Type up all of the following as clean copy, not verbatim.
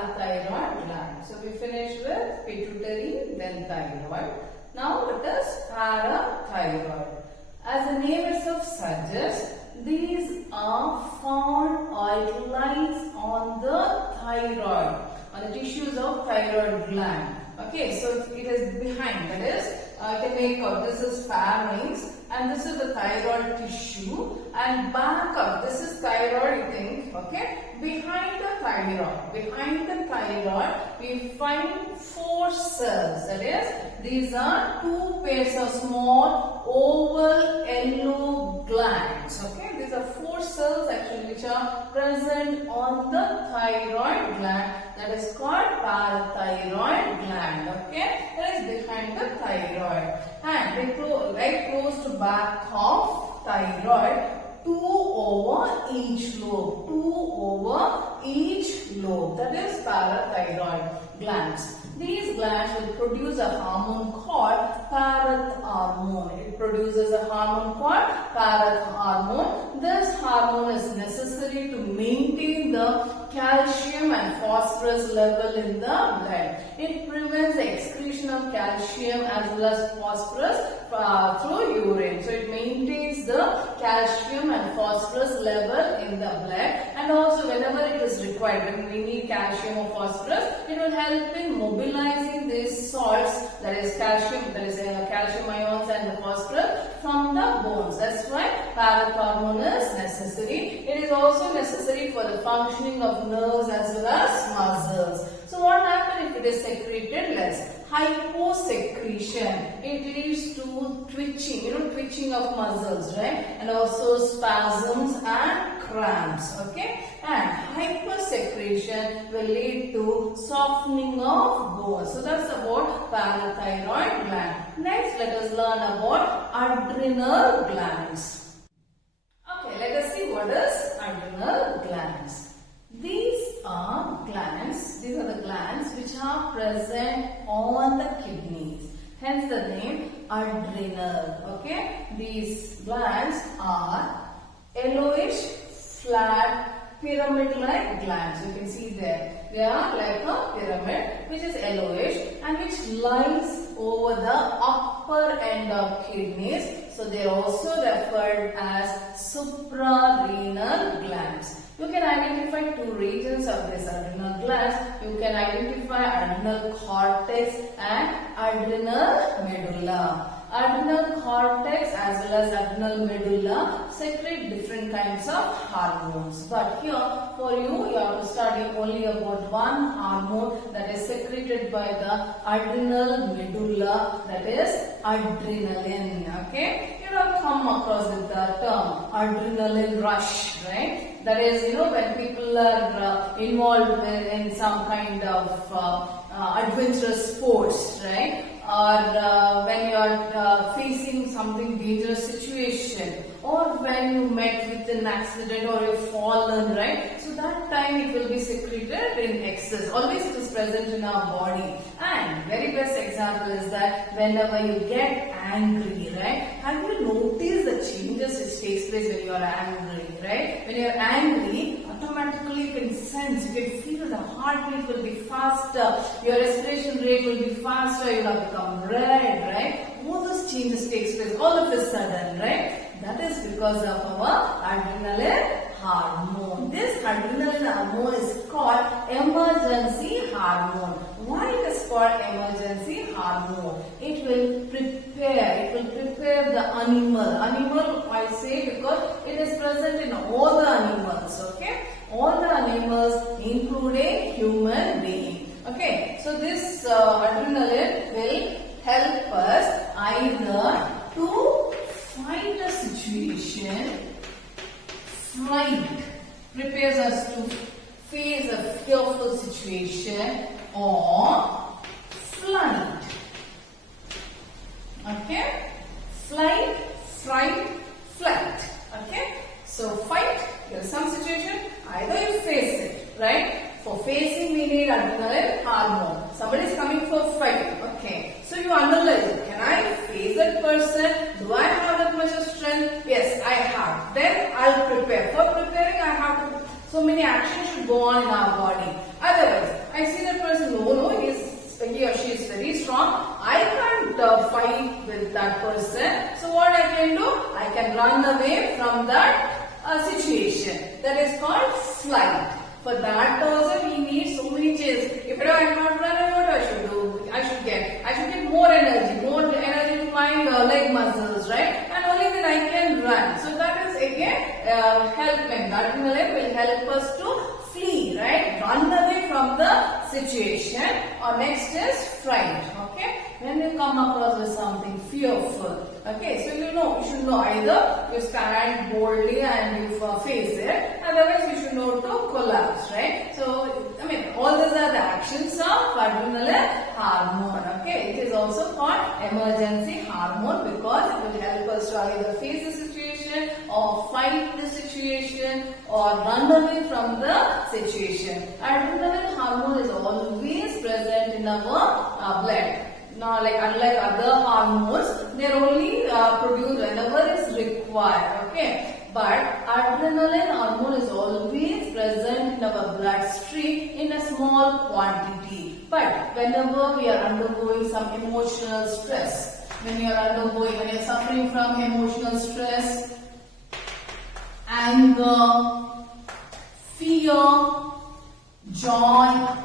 parathyroid gland. So we finished with pituitary, then thyroid. Now let us parathyroid. As the name itself suggests, these are found localized on the thyroid, on the tissues of thyroid gland. Okay, so it is behind, that is, can make out this is pharynx and this is the thyroid tissue, and back up, this is thyroid, you think, okay? Behind the thyroid, we find 4 cells, that is, these are 2 pairs of small oval yellow glands, okay? These are 4 cells actually which are present on the thyroid gland, that is called parathyroid gland, okay? That is behind the thyroid, and they right close to back of thyroid, 2 over each lobe, that is parathyroid glands. These glands will produce a hormone called parathormone. It produces a hormone called parathormone. This hormone is necessary to maintain the calcium and phosphorus level in the blood. It prevents the excretion of calcium as well as phosphorus through urine. So it maintains the calcium and phosphorus level in the blood, and also whenever it is required, when we need calcium or phosphorus, it will help in mobilizing these salts, that is calcium ions and the phosphorus from the bones. That's why parathormone is necessary. It is also necessary for the functioning of nerves as well as muscles. So what happens if it is secreted less? Hyposecretion. It leads to twitching, twitching of muscles, right? And also spasms and cramps, okay? And hypersecretion will lead to softening of bones. So that's about parathyroid gland. Next, let us learn about adrenal glands. Okay, let us see what is adrenal glands. These are the glands which are present on the kidneys. Hence the name adrenal. Okay, these glands are yellowish, flat, pyramid-like glands. You can see there. They are like a pyramid which is yellowish and which lies over the upper end of kidneys. So they are also referred as suprarenal glands. You can identify 2 regions of this adrenal glands. You can identify adrenal cortex and adrenal medulla. Adrenal cortex as well as adrenal medulla secrete different kinds of hormones. But here for you have to study only about one hormone that is secreted by the adrenal medulla, that is adrenaline. Okay, you have come across with the term adrenaline rush, right? That is, when people are involved in some kind of adventurous sports, right? Or when you are facing something dangerous situation, or when you met with an accident or you've fallen, right? So that time it will be secreted in excess. Always it is present in our body. And very best example is that whenever you get angry, right? Have you noticed the changes which takes place when you are angry, right? When you are angry, automatically you can sense, you can feel the heartbeat will be faster, your respiration rate will be faster, you will become red, right? All those changes takes place all of a sudden, right? That is because of our adrenaline hormone. This adrenaline hormone is called emergency hormone. Why it is called emergency hormone? It will prepare the animal. Animal I say because it is present in all the animals, okay? All the animals including human being. Okay, so this adrenaline will help us either to fight a situation, flight, prepares us to face a fearful situation, or flight. Okay? Flight, fright, flight. Okay? So fight, there is some situation, either you face it, right? For facing we need adrenaline hormone. Somebody is coming for fight. Okay. So you analyze it. Can I face that person? Do I have that much of strength? Yes, I have. Then I'll prepare. For preparing I have to, so many actions should go on in our body. Otherwise, I I see that person, no, he or she is very strong. I can't fight with that person. So what I can do? I can run away from that situation. That is called flight. For that also we need so many changes. If I cannot run, what I should do? I should get more energy to my leg muscles, right? And only then I can run. So that is again helping. Adrenaline will help us to flee, right? Run away from the situation. Or next is fright. Okay? When you come across with something fearful, okay, so you should know either you stand boldly and you face it, otherwise you should know to collapse, right? So, all these are the actions of adrenaline hormone, okay? It is also called emergency hormone because it will help us to either face the situation or fight the situation or run away from the situation. Adrenaline hormone is always present in our blood. Now, unlike other hormones, they are only produced whenever is required. Okay, but adrenaline hormone is always present in our bloodstream in a small quantity. But whenever we are undergoing some emotional stress, when you are suffering from emotional stress, anger, fear, joy,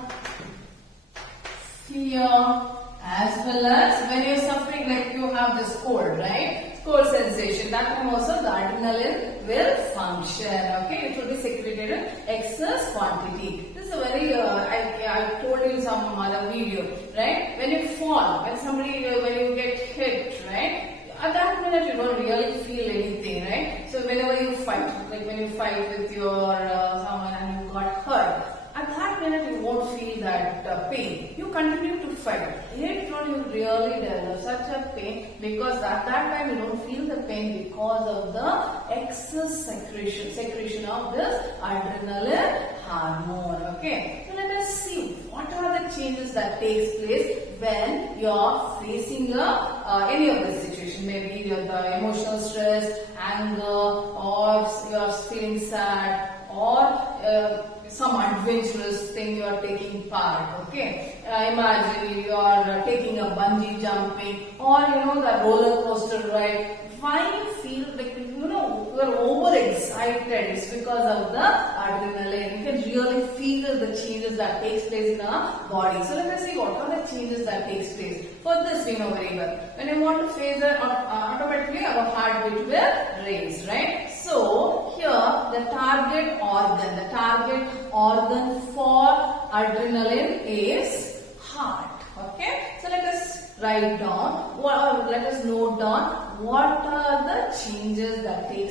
as well as when you are suffering, like you have this cold, right? Cold sensation. That time also the adrenaline will function. Okay, it will be secreted in excess quantity. This is a very I told you in some other video, right? When you fall, when you get hit, right? At that minute you don't really feel anything, right? So whenever you fight, like when you fight with your someone and you got hurt, at that minute you won't feel that pain. You continue to fight. Later on you really develop such a pain because at that time you don't feel the pain because of the excess secretion of this adrenaline hormone. Okay. So let us see what are the changes that takes place when you are facing any of this situation. Maybe the emotional stress, anger, or you are feeling sad, or some adventurous thing you are taking part. Okay, imagine you are taking a bungee jumping or the roller coaster ride. Why you feel like you are overexcited? It's because of the adrenaline. You can really feel the changes that takes place in our body. So let us see what are the changes that takes place. For this we know very well. When you want to face it, automatically our heartbeat will raise, right? So here the target organ for adrenaline is heart. Okay, so let us write down, let us note down what are the changes that take.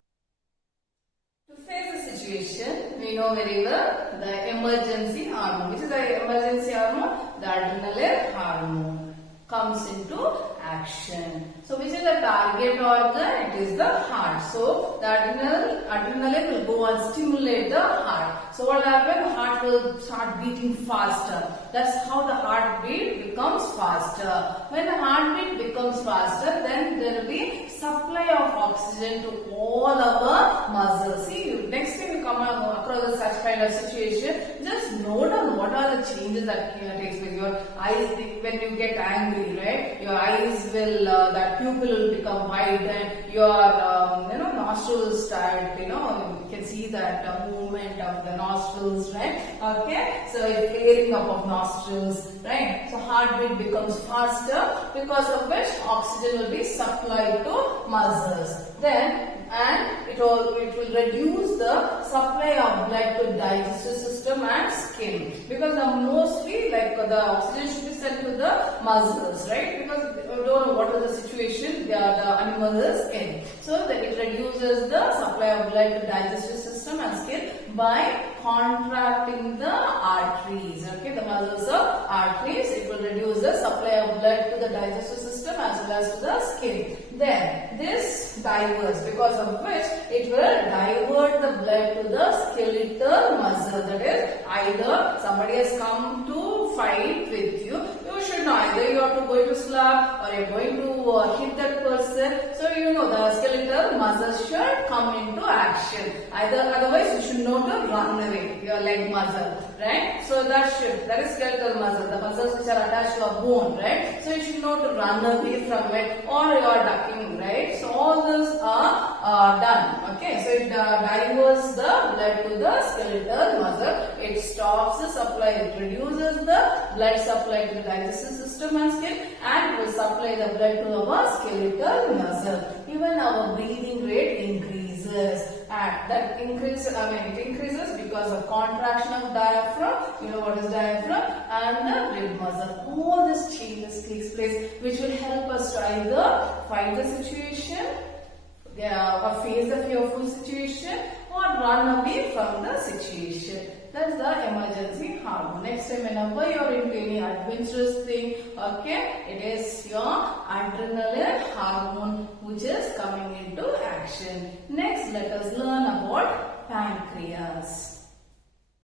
To face the situation, we know very well the emergency hormone. Which is the emergency hormone? The adrenaline hormone comes into action. So which is the target organ? It is the heart. So the adrenaline will go and stimulate the heart. So what will happen? The heart will start beating faster. That's how the heartbeat becomes faster. When the heartbeat becomes faster, then there will be supply of oxygen to all our muscles. See, next time you come across such kind of situation, just note down what are the changes that takes place. Your eyes, when you get angry, right? Your eyes will, that pupil will become wide, and your nostrils start, you can see that movement of the nostrils, right? Okay, so it's clearing up of nostrils, right? So heartbeat becomes faster, because of which oxygen will be supplied to muscles. Then it will reduce the supply of blood to digestive system and skin, because mostly the oxygen should be sent to the muscles, right? Because we don't know what is the situation the animal is in. So that it reduces the supply of blood to digestive system and skin by contracting the arteries. Okay, the muscles of arteries, it will reduce the supply of blood to the digestive system as well as to the skin. Then this diverts, because of which it will divert the blood to the skeletal muscle. That is, either somebody has come to fight with you, you should should know either you are going to slap or you are going to hit that person. So you know the skeletal muscles should come into action. Otherwise you should know to run away, your leg muscle, right? So that is skeletal muscle, the muscles which are attached to a bone, right? So you should know to run away from it, or you are ducking, right? So all those are done. Okay, so it diverts the blood to the skeletal muscle. It stops the supply, it reduces the blood supply to the digestive system and skin, and it will supply the blood to our skeletal muscle. Even our breathing rate increases. That increases, it increases because of contraction of diaphragm. You know what is diaphragm? And the rib muscle. All these changes takes place, which will help us to either fight the situation, or face the fearful situation, or run away from the situation. That's the emergency hormone. Next time whenever you are into any adventurous thing, okay, it is your adrenaline hormone which is coming into action. Next, let us learn about pancreas.